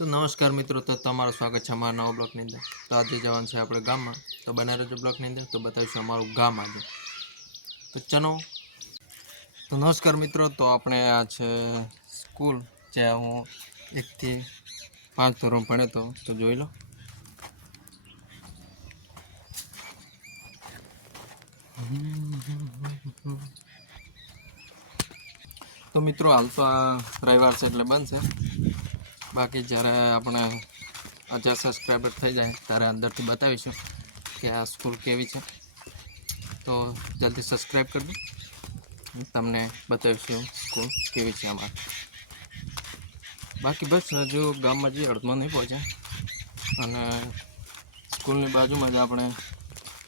તો નમસ્કાર મિત્રો, તો તમારું સ્વાગત છે અમારા નવા બ્લોકની અંદર. તો આજે જવાનું છે આપણે ગામમાં. તો બને રહેજો બ્લોકની અંદર, તો બતાવીશું અમારું ગામ આજે. તો ચલો. તો નમસ્કાર મિત્રો, તો આપણે આ છે સ્કૂલ, જ્યાં હું એકથી પાંચ ધોરણ ભણ્યો તો જોઈ લો. તો મિત્રો, હાલ તો આ રવિવાર છે એટલે બંધ છે. બાકી જ્યારે આપણે હજાર સબસ્ક્રાઈબર થઈ જાય ત્યારે અંદરથી બતાવીશું કે આ સ્કૂલ કેવી છે. તો જલ્દી સબસ્ક્રાઈબ કરજો તમને બતાવીશું સ્કૂલ કેવી છે અમારે. બાકી બસ, હજુ ગામમાં જઈએ અડધમાં નહીં પહોંચ્યા. અને સ્કૂલની બાજુમાં જ આપણે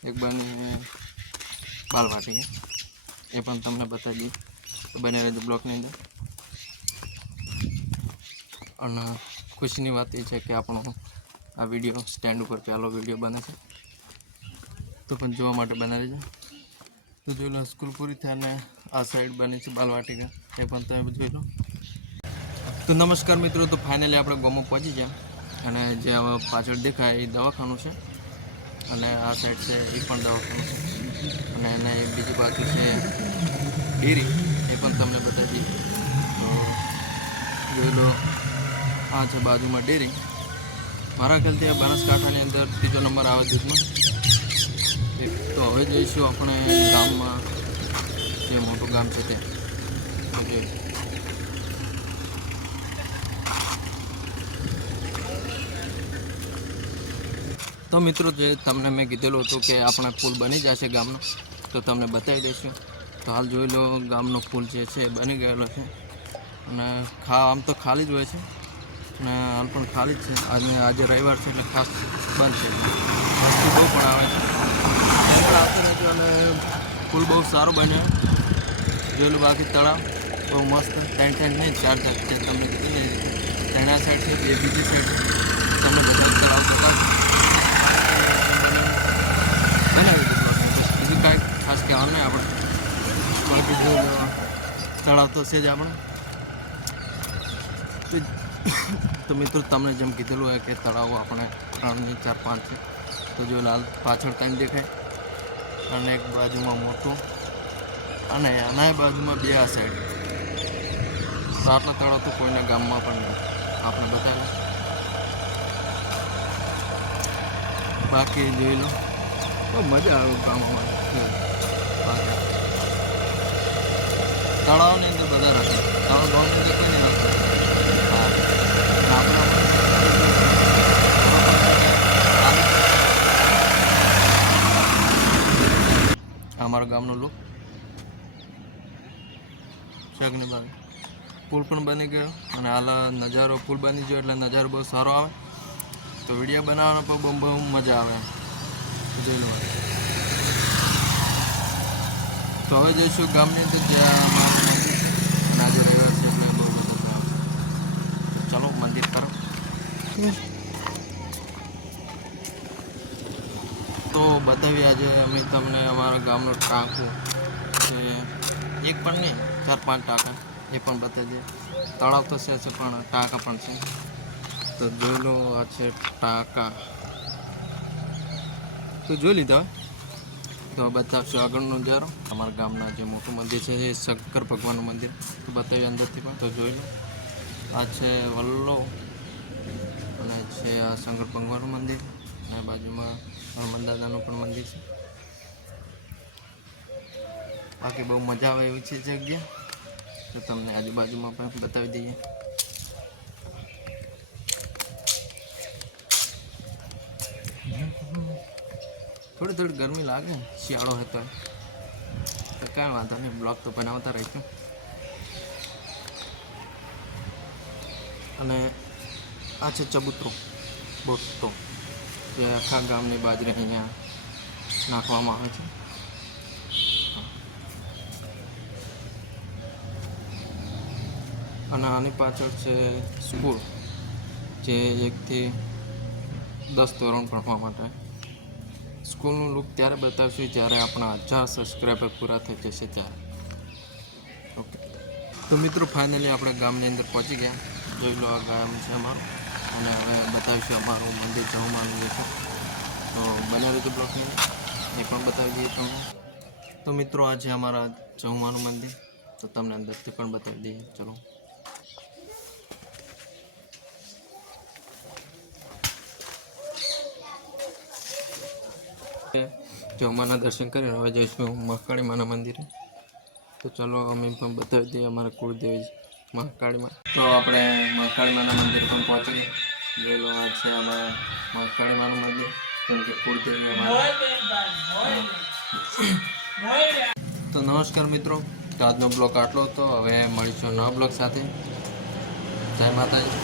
એક બની બાલવાટી એ પણ તમને બતાવી દઈએ. બને રહેજો બ્લોકની અંદર. અને ખુશીની વાત એ છે કે આપણો આ વીડિયો સ્ટેન્ડ ઉપર પહેલો વીડિયો બને છે. તો પણ જોવા માટે બનાવી છે તો જોઈ લો, સ્કૂલ પૂરી થાય અને આ સાઈડ બને છે બાલવાટિકા. એ પણ તમે જોઈ લો. તો નમસ્કાર મિત્રો, તો ફાઇનલી આપણે ગોમાં પહોંચી ગયા. અને જે પાછળ દેખાય એ દવાખાનું છે. અને આ સાઈડ છે એ પણ દવાખાનું છે. અને એને બીજી બાજુ છે ડેરી એ પણ તમને બતાવી આ છે બાજુમાં ડેરી. મારા ખ્યાલથી આ બનાસકાંઠાની અંદર ત્રીજો નંબર આવે જૂથમાં તો હવે જઈશું આપણે ગામમાં. જે મોટું ગામ છે તે તો મિત્રો જે તમને મેં કીધેલું હતું કે આપણે પુલ બની જશે ગામનો, તો તમને બતાવી દઈશું. તો હાલ જોઈ લો ગામનો પુલ જે છે બની ગયેલો છે. અને ખા આમ તો ખાલી જ હોય છે. અને હાલ પણ ખાલી જ છે. અને આજે રવિવાર છે એટલે ખાસ બંધ છે. બહુ પણ આવે છે. પણ આવતી નથી અને પુલ બહુ સારો બન્યો. જોયેલું બાકી તળાવ બહુ મસ્ત. ત્રણ ત્રણ નહીં, ચાર ચાર છે. તમને કીધું ને ત્રણા સાઈડ છે, બે બીજી સાઈડ તમને બધા તળાવ તો બનાવી દીધું બીજું કાંઈ ખાસ કહેવાનું નહીં. આપણે બાકી તળાવ તો છે જ આપણે. તો મિત્રો, તમને જેમ કીધેલું હોય કે તળાવો આપણે ત્રણની ચાર પાંચ છે. તો જો લાલ પાછળ ત્રણ દેખાય. અને એક બાજુમાં મોટું અને આના બાજુમાં બે આ સાઈડ તો આટલા તળાવ તો કોઈના ગામમાં પણ નહીં. આપણે બતાવ્યું. બાકી જોઈ લો. તો મજા આવે ગામમાં. તળાવની અંદર બધા રાખે. તળાવ ગામની અંદર કોઈ નહીં રાખતું હા અને આપણે હમણાં અમારા ગામનો લોક. શાકની બાજુ પુલ પણ બની ગયો અને આલા નજારો પુલ બની ગયો એટલે નજારો બહુ સારો આવે. તો વીડિયો બનાવવાનો પણ બહુ બહુ મજા આવે. જોઈ લો. તો હવે જઈશું ગામની અંદર જ્યાં અમારું આજે રવિવાર છે એટલે ચાલો મંદિર તરફ તો બતાવી આજે અમે તમને અમારા ગામનો ટાંકો જે એક પણ નહીં, ચાર પાંચ ટાંકા, એ પણ બતાવી તળાવ તો છે પણ ટાંકા પણ છે. તો જોઈ લો, આ છે ટાંકા. તો જોઈ લીધા. તો બતાવશું આગળનો નજારો. અમારા ગામના જે મોટું મંદિર છે, એ શંકર ભગવાનનું મંદિર. તો બતાવી અંદરથી પણ. તો જોઈ લો. આ છે વલ્લો અને છે આ શંકર ભગવાનનું મંદિર. અને બાજુમાં હનુમાન દાદાનું પણ મંદિર છે. બાકી બહુ મજા આવે એવી છે જગ્યા. તો તમને આજુબાજુમાં પણ બતાવી દઈએ. થોડી થોડી ગરમી લાગે, શિયાળો હતો તો. કાંઈ વાંધો નહીં બ્લોક તો બનાવતા રહીશું. અને આ છે ચબૂતરો, બોટો જે આખા ગામની બાજરી અહીંયા નાખવામાં આવે છે. અને આની પાછળ છે સ્કૂલ, જે એકથી દસ ધોરણ ભણવા માટે. સ્કૂલનું લુક ત્યારે બતાવશું જ્યારે આપણા હજાર સબસ્ક્રાઈબર પૂરા થઈ જશે ત્યારે. ઓકે તો મિત્રો ફાઇનલી આપણે ગામની અંદર પહોંચી ગયા. જોઈ લો આ ગામ છે અમારું. અને હવે બતાવીશું અમારું મંદિર જહુમાનું જે છે. તો બને રીતે બ્લોકની એ પણ બતાવી દઈએ તમને. તો મિત્રો, આજે અમારા જહુમાનું મંદિર. તો તમને અંદરથી પણ બતાવી દઈએ. ચલો. જહુમાના દર્શન કરીને હવે જઈશું મહાકાળી માના મંદિરે. તો ચલો, અમે પણ બતાવી દઈએ અમારા કુળદેવી મહાકાળીમાં. તો આપણે મહાકાળી માના મંદિર પણ પહોંચી આ છે અમારા મહાકાળી માનું મંદિર કેમ કે કુળદેવી તો નમસ્કાર મિત્રો તો આજનો બ્લોક આટલો હતો. હવે મળીશું નવા બ્લોક સાથે. જય માતાજી.